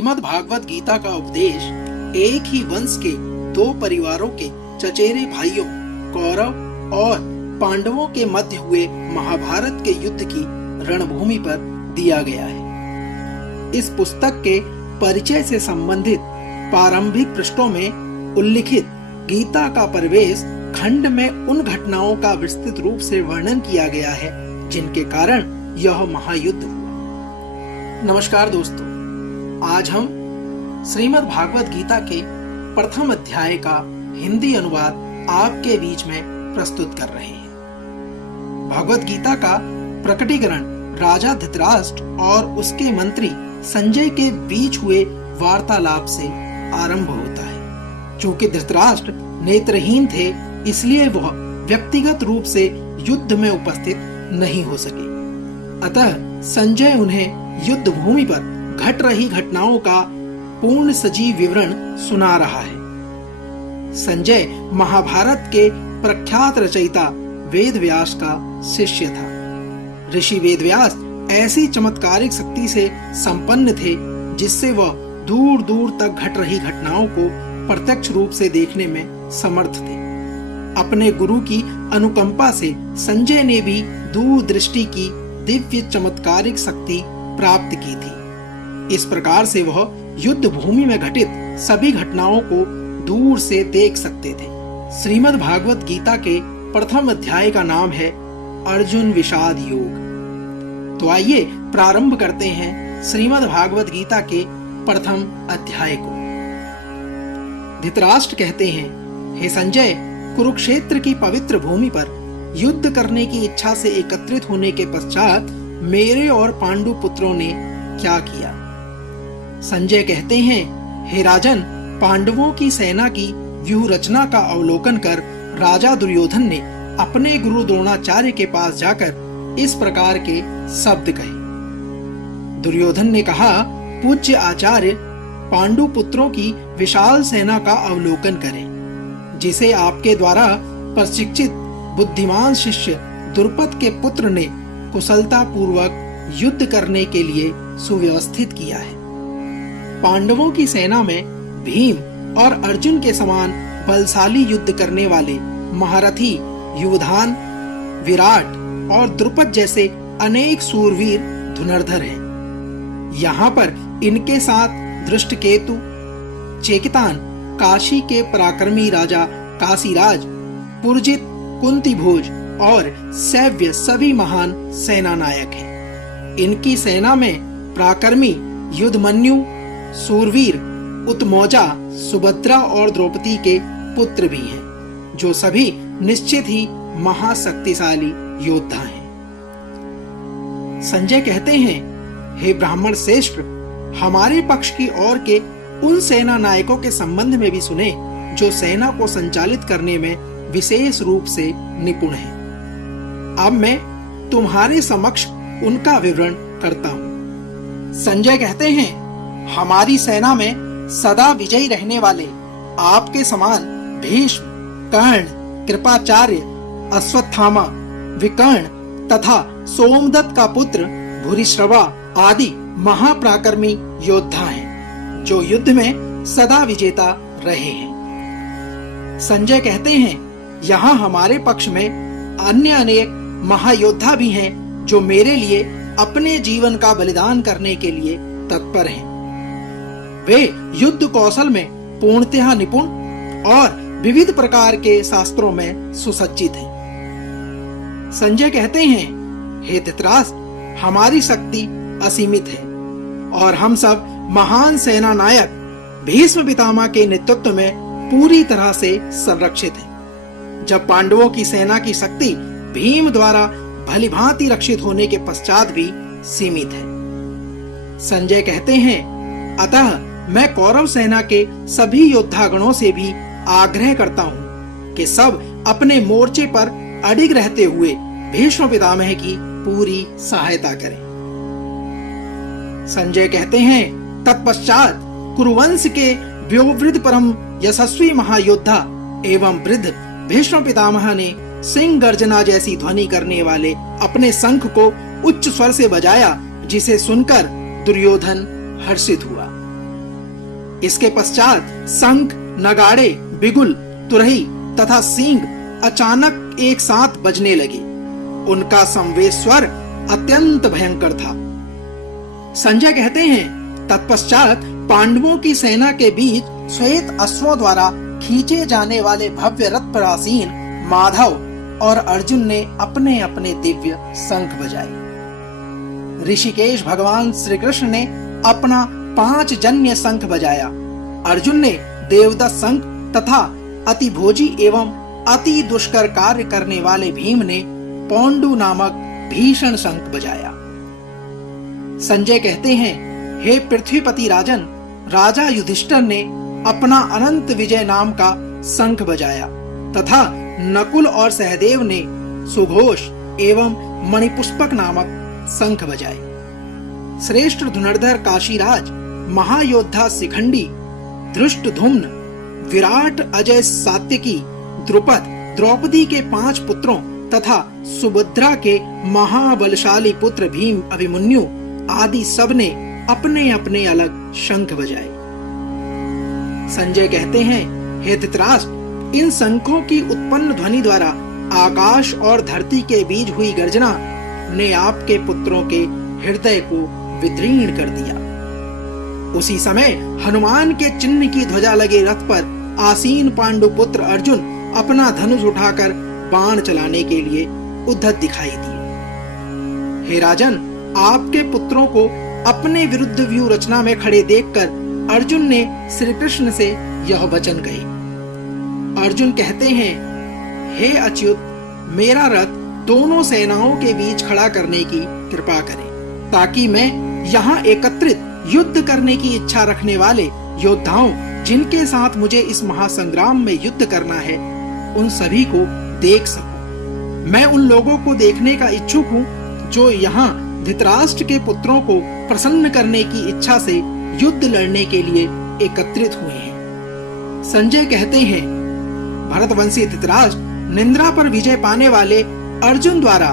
श्रीमद् भागवत गीता का उपदेश एक ही वंश के दो परिवारों के चचेरे भाइयों कौरव और पांडवों के मध्य हुए महाभारत के युद्ध की रणभूमि पर दिया गया है। इस पुस्तक के परिचय से संबंधित प्रारंभिक पृष्ठों में उल्लिखित गीता का परिवेश खंड में उन घटनाओं का विस्तृत रूप से वर्णन किया गया है जिनके कारण यह महायुद्ध हुआ। नमस्कार दोस्तों, आज हम श्रीमद् भागवत गीता के प्रथम अध्याय का हिंदी अनुवाद आपके बीच में प्रस्तुत कर रहे हैं। भगवत गीता का प्रकटीकरण राजा धृतराष्ट्र और उसके मंत्री संजय के बीच हुए वार्तालाप से आरंभ होता है। चूंकि धृतराष्ट्र नेत्रहीन थे, इसलिए वह व्यक्तिगत रूप से युद्ध में उपस्थित नहीं हो सके। अतः संजय उन्हें युद्ध भूमि पर घट रही घटनाओं का पूर्ण सजीव विवरण सुना रहा है। संजय महाभारत के प्रख्यात रचयिता वेदव्यास का शिष्य था। ऋषि वेदव्यास ऐसी चमत्कारिक शक्ति से संपन्न थे जिससे वह दूर दूर तक घट रही घटनाओं को प्रत्यक्ष रूप से देखने में समर्थ थे। अपने गुरु की अनुकंपा से संजय ने भी दूरदृष्टि की दिव्य चमत्कारिक शक्ति प्राप्त की थी। इस प्रकार से वह युद्ध भूमि में घटित सभी घटनाओं को दूर से देख सकते थे। श्रीमद् भागवत गीता के प्रथम अध्याय का नाम है अर्जुन विषाद योग। तो आइए प्रारंभ करते हैं श्रीमद् भागवत गीता के प्रथम अध्याय को। धृतराष्ट्र कहते हैं, हे संजय, कुरुक्षेत्र की पवित्र भूमि पर युद्ध करने की इच्छा से एकत्रित होने के पश्चात मेरे और पांडु पुत्रों ने क्या किया। संजय कहते हैं, हे राजन, पांडवों की सेना की व्यूह रचना का अवलोकन कर राजा दुर्योधन ने अपने गुरु द्रोणाचार्य के पास जाकर इस प्रकार के शब्द कहे। दुर्योधन ने कहा, पूज्य आचार्य, पांडु पुत्रों की विशाल सेना का अवलोकन करें, जिसे आपके द्वारा प्रशिक्षित बुद्धिमान शिष्य द्रुपद के पुत्र ने कुशलता पूर्वक युद्ध करने के लिए सुव्यवस्थित किया है। पांडवों की सेना में भीम और अर्जुन के समान बलशाली युद्ध करने वाले महारथी युवधान, विराट और द्रुपद जैसे अनेक सूरवीर धनुर्धर हैं। यहाँ पर इनके साथ दृष्टकेतु, चेकितान, काशी के पराक्रमी राजा काशीराज, पुरजित, कुंतीभोज और सैव्य सभी महान सेना नायक हैं। इनकी सेना में पराक्रमी युद्धमन्यु, सूरवीर उत्मौजा, सुभद्रा और द्रौपदी के पुत्र भी हैं, जो सभी निश्चित ही महाशक्तिशाली योद्धा हैं। संजय कहते हैं, हे ब्राह्मण श्रेष्ठ, हमारे पक्ष की ओर के उन सेना नायकों के संबंध में भी सुने जो सेना को संचालित करने में विशेष रूप से निपुण है। अब मैं तुम्हारे समक्ष उनका विवरण करता हूँ। संजय कहते हैं, हमारी सेना में सदा विजयी रहने वाले आपके समान भीष्म, कर्ण, कृपाचार्य, अश्वत्थामा, विकर्ण तथा सोमदत्त का पुत्र भूरिश्रवा आदि महापराक्रमी योद्धा हैं, जो युद्ध में सदा विजेता रहे हैं। संजय कहते हैं, यहाँ हमारे पक्ष में अन्य अनेक महायोद्धा भी हैं, जो मेरे लिए अपने जीवन का बलिदान करने के लिए तत्पर हैं। वे युद्ध कौशल में पूर्णतः निपुण और विविध प्रकार के शास्त्रों में सुसज्जित हैं। संजय कहते हैं, हे धृतराष्ट्र, हमारी शक्ति असीमित है और हम सब महान सेना नायक भीष्म पितामह के नेतृत्व में पूरी तरह से संरक्षित हैं। जब पांडवों की सेना की शक्ति भीम द्वारा भलीभांति रक्षित होने के पश्चात भी सीमित है। संजय कहते हैं, अतः मैं कौरव सेना के सभी योद्धागणों से भी आग्रह करता हूँ कि सब अपने मोर्चे पर अडिग रहते हुए भीष्म पितामह की पूरी सहायता करें। संजय कहते हैं, तत्पश्चात कुरुवंश के व्योवृद्ध परम यशस्वी महायोद्धा एवं वृद्ध भीष्म पितामह ने सिंह गर्जना जैसी ध्वनि करने वाले अपने शंख को उच्च स्वर से बजाया, जिसे सुनकर दुर्योधन हर्षित हुआ। इसके पश्चात शंख, नगाड़े, बिगुल, तुरही तथा सींग अचानक एक साथ बजने लगे। उनका संवेद स्वर अत्यंत भयंकर था। संजय कहते हैं, तत्पश्चात पांडवों की सेना के बीच श्वेत अश्वों द्वारा खींचे जाने वाले भव्य रथ पर आसीन माधव और अर्जुन ने अपने अपने दिव्य शंख बजाए। ऋषिकेश भगवान श्री कृष्ण ने अपना 5 जन्य शंख बजाया। अर्जुन ने देवदत्त शंख तथा अति भोजी एवं अति दुष्कर कार्य करने वाले भीम ने पौंडु नामक भीषण शंख बजाया। संजय कहते हैं, हे पृथ्वीपति राजन, राजा युधिष्ठिर ने अपना अनंत विजय नाम का शंख बजाया तथा नकुल और सहदेव ने सुघोष एवं मणिपुष्पक नामक शंख बजाए। श्रेष्ठ धनुर्धर काशीराज, महायोद्धा शिखंडी, धृष्टद्युम्न, विराट, अजय, सात्यकी, द्रुपद, द्रौपदी के 5 पुत्रों तथा सुभद्रा के महाबलशाली पुत्र भीम, अभिमन्यु आदि सब ने अपने अपने अलग शंख बजाए। संजय कहते हैं, हे धृतराष्ट्र, इन शंखों की उत्पन्न ध्वनि द्वारा आकाश और धरती के बीच हुई गर्जना ने आपके पुत्रों के हृदय को विदीर्ण कर दिया। उसी समय हनुमान के चिन्ह की ध्वजा लगे रथ पर आसीन पांडु पुत्र अर्जुन अपना धनुष उठाकर बाण चलाने के लिए उद्धत दिखाई दिए। हे राजन, आपके पुत्रों को अपने विरुद्ध व्यूह रचना में खड़े देखकर अर्जुन ने श्री कृष्ण से यह वचन कहे। अर्जुन कहते हैं, हे अच्युत, मेरा रथ दोनों सेनाओं के बीच खड़ा करने की कृपा करें, ताकि मैं यहाँ एकत्रित युद्ध करने की इच्छा रखने वाले योद्धाओं, जिनके साथ मुझे इस महासंग्राम में युद्ध करना है, उन सभी को देख सकूं। मैं उन लोगों को देखने का इच्छुक हूँ जो यहाँ धृतराष्ट्र के पुत्रों को प्रसन्न करने की इच्छा से युद्ध लड़ने के लिए एकत्रित हुए हैं। संजय कहते हैं, भरतवंशी धृतराष्ट्र निंद्रा पर विजय पाने वाले अर्जुन द्वारा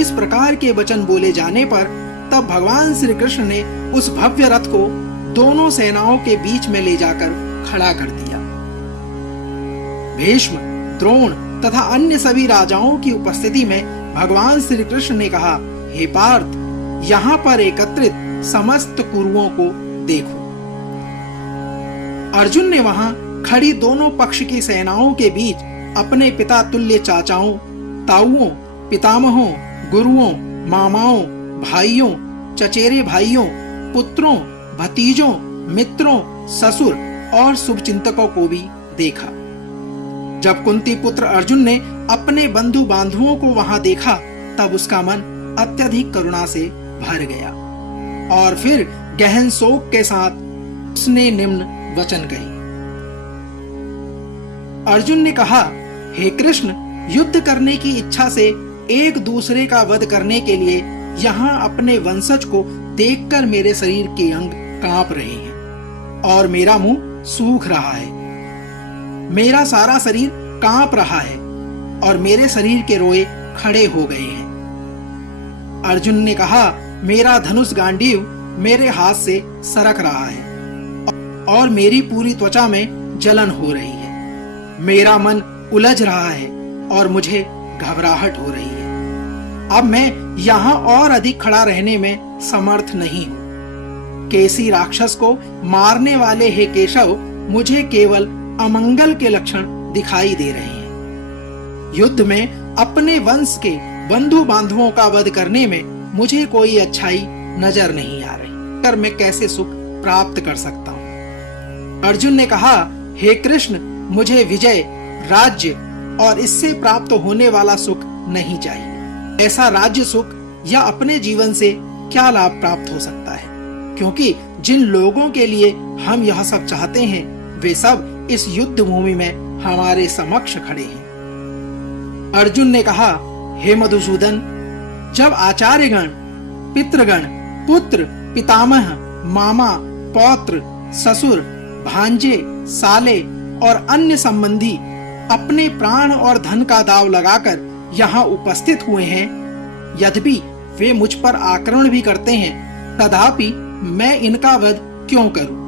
इस प्रकार के वचन बोले जाने पर तब भगवान श्री कृष्ण ने उस भव्य रथ को दोनों सेनाओं के बीच में ले जाकर खड़ा कर दिया। भीष्म, द्रोण तथा अन्य सभी राजाओं की उपस्थिति में भगवान श्री कृष्ण ने कहा, हे पार्थ, यहाँ पर एकत्रित समस्त कुरुओं को देखो। अर्जुन ने वहां खड़ी दोनों पक्ष की सेनाओं के बीच अपने पिता तुल्य चाचाओं, ताऊओं, पितामहों, गुरुओं, मामाओं, भाइयों, चचेरे भाइयों, पुत्रों, भतीजों, मित्रों, ससुर और शुभचिंतकों को भी देखा। जब कुंती पुत्र अर्जुन ने अपने बंधु बांधवों को वहां देखा, तब उसका मन अत्यधिक करुणा से भर गया और फिर गहन शोक के साथ उसने निम्न वचन कहे। अर्जुन ने कहा, हे कृष्ण, युद्ध करने की इच्छा से एक दूसरे का वध करने के लिए यहाँ अपने वंशज को देखकर मेरे शरीर के अंग कांप रहे हैं और मेरा मुंह सूख रहा है। मेरा सारा शरीर कांप रहा है और मेरे शरीर के रोए खड़े हो गए हैं। अर्जुन ने कहा, मेरा धनुष गांडीव मेरे हाथ से सरक रहा है और मेरी पूरी त्वचा में जलन हो रही है। मेरा मन उलझ रहा है और मुझे घबराहट हो रही है। अब मैं यहाँ और अधिक खड़ा रहने में समर्थ नहीं हूँ। केसी राक्षस को मारने वाले हे केशव, मुझे केवल अमंगल के लक्षण दिखाई दे रहे हैं। युद्ध में अपने वंश के बंधु बांधवों का वध करने में मुझे कोई अच्छाई नजर नहीं आ रही, कर मैं कैसे सुख प्राप्त कर सकता हूँ। अर्जुन ने कहा, हे कृष्ण, मुझे विजय, राज्य और इससे प्राप्त होने वाला सुख नहीं चाहिए। ऐसा राज्य सुख या अपने जीवन से क्या लाभ प्राप्त हो सकता है, क्योंकि जिन लोगों के लिए हम यह सब चाहते हैं वे सब इस युद्ध भूमि में हमारे समक्ष खड़े हैं। अर्जुन ने कहा, हे मधुसूदन, जब आचार्यगण, पितृगण, पुत्र, पितामह, मामा, पौत्र, ससुर, भांजे, साले और अन्य संबंधी अपने प्राण और धन का दाव लगाकर यहाँ उपस्थित हुए हैं, यद्यपि वे मुझ पर आक्रमण भी करते हैं, तथापि मैं इनका वध क्यों करूं?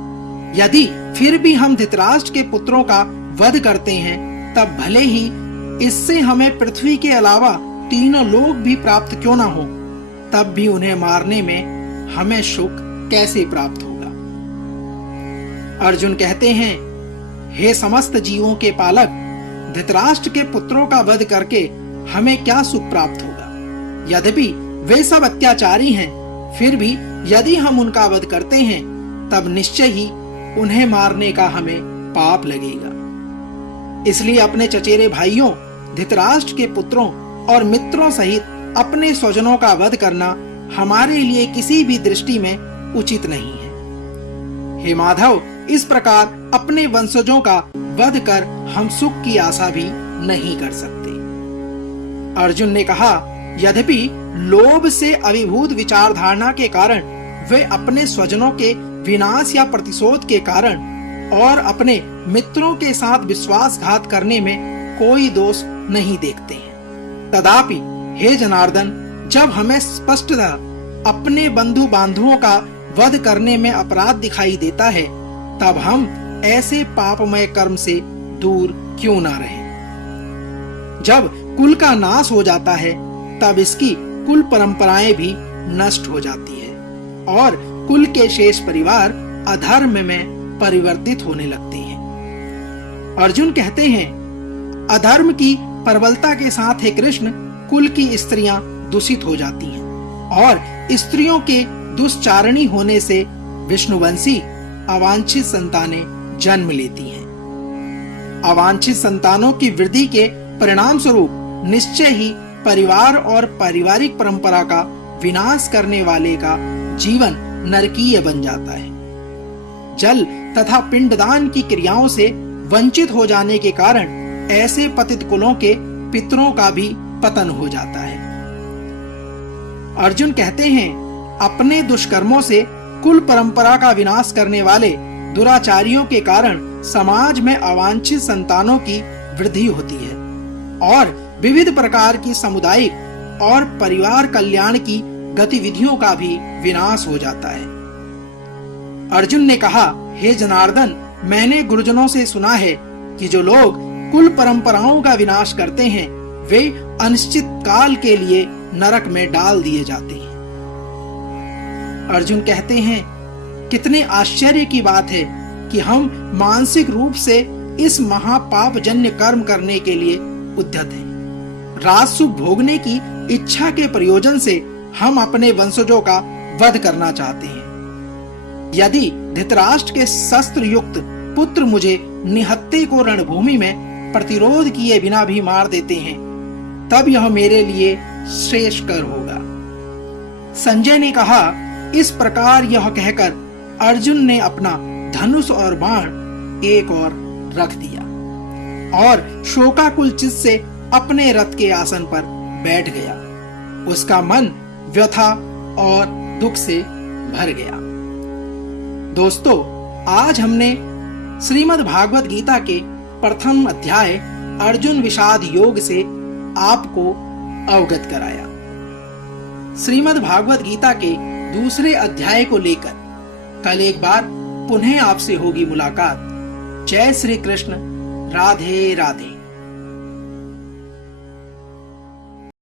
यदि फिर भी हम धृतराष्ट्र के पुत्रों का वध करते हैं, तब भले ही इससे हमें पृथ्वी के अलावा तीनों लोक भी प्राप्त क्यों ना हो, तब भी उन्हें मारने में हमें सुख कैसे प्राप्त होगा। अर्जुन कहते हैं, हे समस्त जीवों के पालक, धृतराष्ट्र के पुत्रों का वध करके हमें क्या सुख प्राप्त होगा। यद्यपि वे सब अत्याचारी हैं, फिर भी यदि हम उनका वध करते हैं तब निश्चय ही उन्हें मारने का हमें पाप लगेगा। इसलिए अपने चचेरे भाइयों, धृतराष्ट्र के पुत्रों और मित्रों सहित अपने स्वजनों का वध करना हमारे लिए किसी भी दृष्टि में उचित नहीं है। हे माधव, इस प्रकार अपने वंशजों का वध कर हम सुख की आशा भी नहीं कर सकते। अर्जुन ने कहा, यद्यपि लोभ से अभिभूत विचारधारणा के कारण वे अपने स्वजनों के विनाश या प्रतिशोध के कारण और अपने मित्रों के साथ विश्वासघात करने में कोई दोष नहीं देखते हैं, तथापि हे जनार्दन, जब हमें स्पष्टतः अपने बंधु बांधवों का वध करने में अपराध दिखाई देता है, तब हम ऐसे पापमय कर्म से दूर क्यों ना रहें। जब कुल का नाश हो जाता है, तब इसकी कुल परंपराएं भी नष्ट हो जाती है और कुल के शेष परिवार अधर्म में परिवर्तित होने लगते हैं। अर्जुन कहते हैं, अधर्म की प्रबलता के साथ हे कृष्ण, कुल की स्त्रियां दूषित हो जाती हैं और स्त्रियों के दुष्चारणी होने से विष्णुवंशी अवांछित संतानें जन्म लेती हैं। अवांछित संतानों की वृद्धि के परिणाम स्वरूप निश्चय ही परिवार और पारिवारिक परंपरा का विनाश करने वाले का जीवन नरकीय बन जाता है। जल तथा पिंडदान की क्रियाओं से वंचित हो जाने के कारण ऐसे पतित कुलों के पितरों का भी पतन हो जाता है। अर्जुन कहते हैं, अपने दुष्कर्मों से कुल परंपरा का विनाश करने वाले दुराचारियों के कारण समाज में अवांछित संतानों की वृद्धि होती है और विविध प्रकार की सामुदायिक और परिवार कल्याण की गतिविधियों का भी विनाश हो जाता है। अर्जुन ने कहा, हे जनार्दन, मैंने गुरुजनों से सुना है कि जो लोग कुल परंपराओं का विनाश करते हैं, वे अनिश्चित काल के लिए नरक में डाल दिए जाते हैं। अर्जुन कहते हैं, कितने आश्चर्य की बात है कि हम मानसिक रूप से इस महापापजन्य कर्म करने के लिए उद्यत हैं। राजसुख भोगने की इच्छा के प्रयोजन से हम अपने वंशजों का वध करना चाहते हैं। यदि धृतराष्ट्र के शस्त्र युक्त पुत्र मुझे निहत्थे को रणभूमि में प्रतिरोध किए बिना भी मार देते हैं, तब यह मेरे लिए श्रेष्ठकर होगा। संजय ने कहा, इस प्रकार यह कहकर अर्जुन ने अपना धनुष और बाण एक और रख दिया और शोकाकुल चित्त से अपने रथ के आसन पर बैठ गया। उसका मन व्यथा और दुख से भर गया। दोस्तों, आज हमने श्रीमद् भागवत गीता के प्रथम अध्याय अर्जुन विषाद योग से आपको अवगत कराया। श्रीमद् भागवत गीता के दूसरे अध्याय को लेकर कल एक बार पुनः आपसे होगी मुलाकात। जय श्री कृष्ण। राधे राधे।